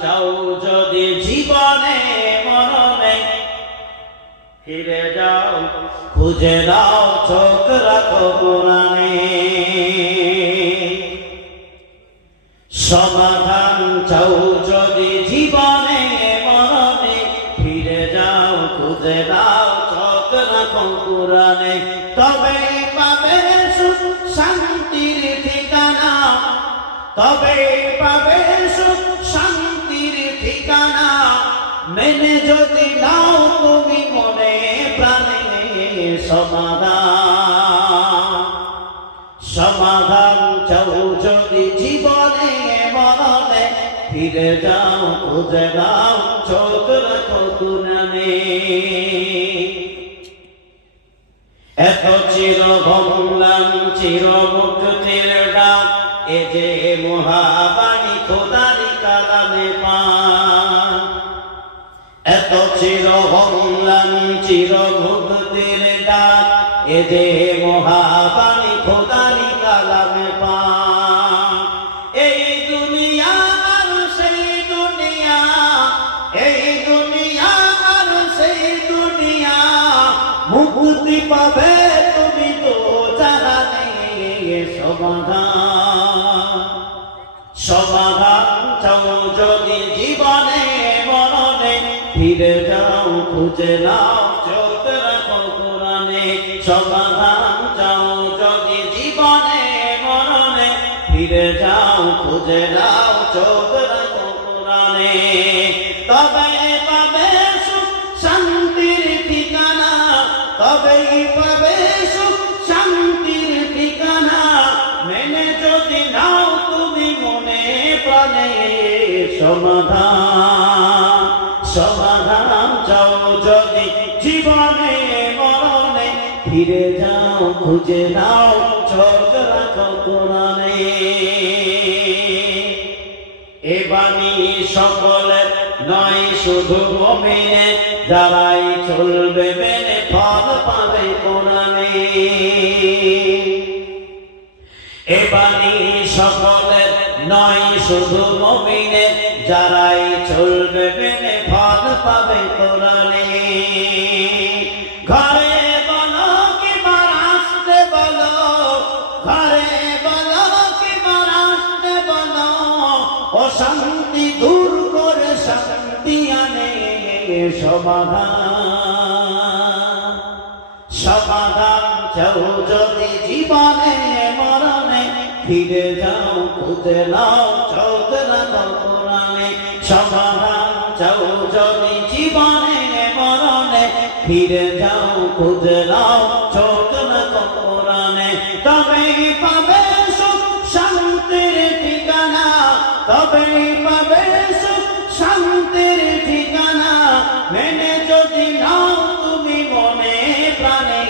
চাও যদি জীবনে মরণে ফিরে যাও খুঁজে দাও চোখ রাখো কোরআনে সমাধান চাও যদি জীবনে মরণে ফিরে যাও খুঁজে দাও চোখ রাখো কোরআনে তবে পাবে সুখ শান্তির ঠিকানা তবে পাবে সুখ শান্তির ঠিকানা মেনে যদি নাও তুমি মনে প্রাণে সমাধান চাও যদি জীবনে মরণে ফিরে যাও খুঁজে দাও চোখ রাখো কোরআনে এত চির ভোলাম চির মুক্তির ডাক এ যে মহাবাণী খোদারি কালামে পান এত চির ভোলাম চির মুক্তির ডাক এ যে মহাবাণী খোদারি কালামে পান এই দুনিয়া আর সেই দুনিয়া এই দুনিয়া আর সেই দুনিয়া মুক্তি পাবে তুমি তো জানা নেই সমাধান চাও যদি জীবনে মরণে ফিরে যাও খুঁজে নাও চোখ রাখো কোরআনে সমাধান চাও যদি জীবনে মরণে ফিরে যাও খুঁজে নাও চোখ রাখো কোরআনে তবে পাবে সুখ শান্তির ঠিকানা তবেই পাবে সুখ শান্তির ঠিকানা মেনে যদি নাও তুমি মনে প্রাণে সমাধান চাও যদি জীবনে মরণে ফিরে যাও খুঁজে নাও চোখ রাখো কোরআনে এ বাণী সকলের নয় শুধু মুমিনের যারাই চলবে মেনে ফল পাবে কোরআনে এ বাণী সকলের নয় শুধু মুমিনের যারাই চলবে মেনে ফল পাবে কোরআনে ঘরে বলো কি রাস্তে বলো ঘরে বলো কি রাস্তে বলো অশান্তি দূর করে শান্তি আনে সমাধান চাও যদি জীবনে মরণে ফিরে যাও খুঁজে নাও চোখ রাখো কোরআনে সমাধান চাও যদি জীবনে মরণে ফিরে যাও খুঁজে নাও চোখ রাখো কোরআনে তবেই পাবে সুখ শান্তির ঠিকানা তবেই পাবে সুখ শান্তির ঠিকানা মেনে যদি নাও তুমি মনে প্রাণে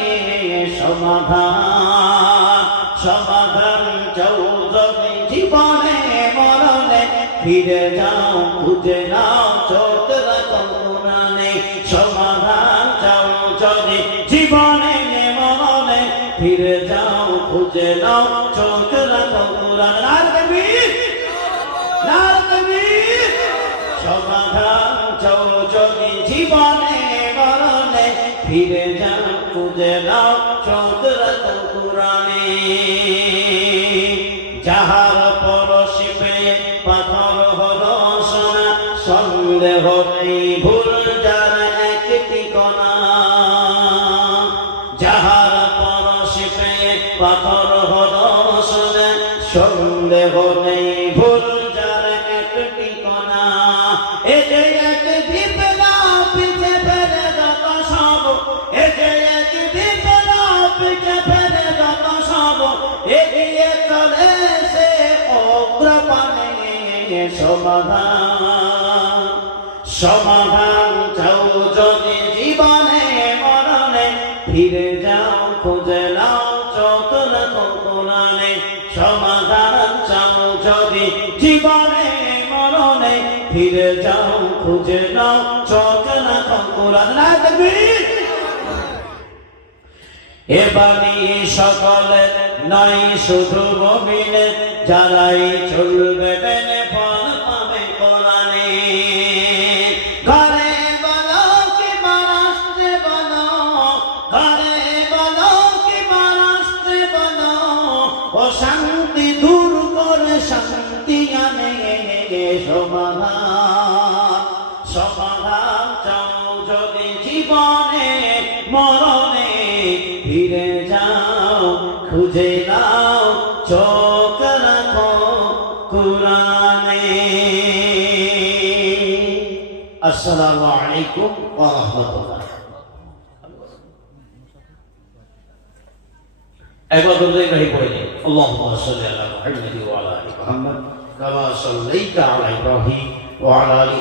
সমাধান চাও যদি জীবনে মরণে ফিরে যাও খুঁজে নাও চোখ রাখো কোরআনে সমাধান চাও যদি জীবনে মরণে ফিরে যাও খুঁজে নাও চোখ রাখো কোরআনে সমাধান চাও যদি জীবনে মরণে ফিরে যাও খুঁজে নাও চোখ রাখো কোরআনে যাহার পরশি পেয়ে পাথর হলো সোনা সন্দেহ নেই ভুল যার একটি কণা যাহার পরশি পেয়ে পাথর হলো সোনা সন্দেহ নেই ভুল যার একটি কণা এ যে এক বিপদা পিছে ফেলে যত সব এ যে এক বিপদা পিছে ফেলে যত সব এগিয়ে চলে সে অগ্রপানে সমাধান চাও যদি জীবনে মরণে ফিরে যাও খুঁজে নাও চোখ রাখো কোরআনে সমাধান চাও যদি জীবনে মরণে ফিরে যাও খুঁজে নাও চোখ রাখো কোরআনে এ বাণী সকলের নয় শুধু মুমিনের যারাই চলবে মেনে ফল পাবে কোরআনে দূর করে শান্তি আনে সমাধান সমাধান চাও যদি জীবনে মরণে ফিরে যাও খুঁজে নাও চোখ রাখো কুরআনে। আসসালামু আলাইকুম ওয়া রাহমাতুল্লাহ। একবার দরুদ ইব্রাহিম পড়ে নিন। আল্লাহুম্মা সাল্লি আলা মুহাম্মাদ ওয়া আলা আলি মুহাম্মাদ কামা সাল্লাইতা আলা ইব্রাহিম ওয়া আলা আলি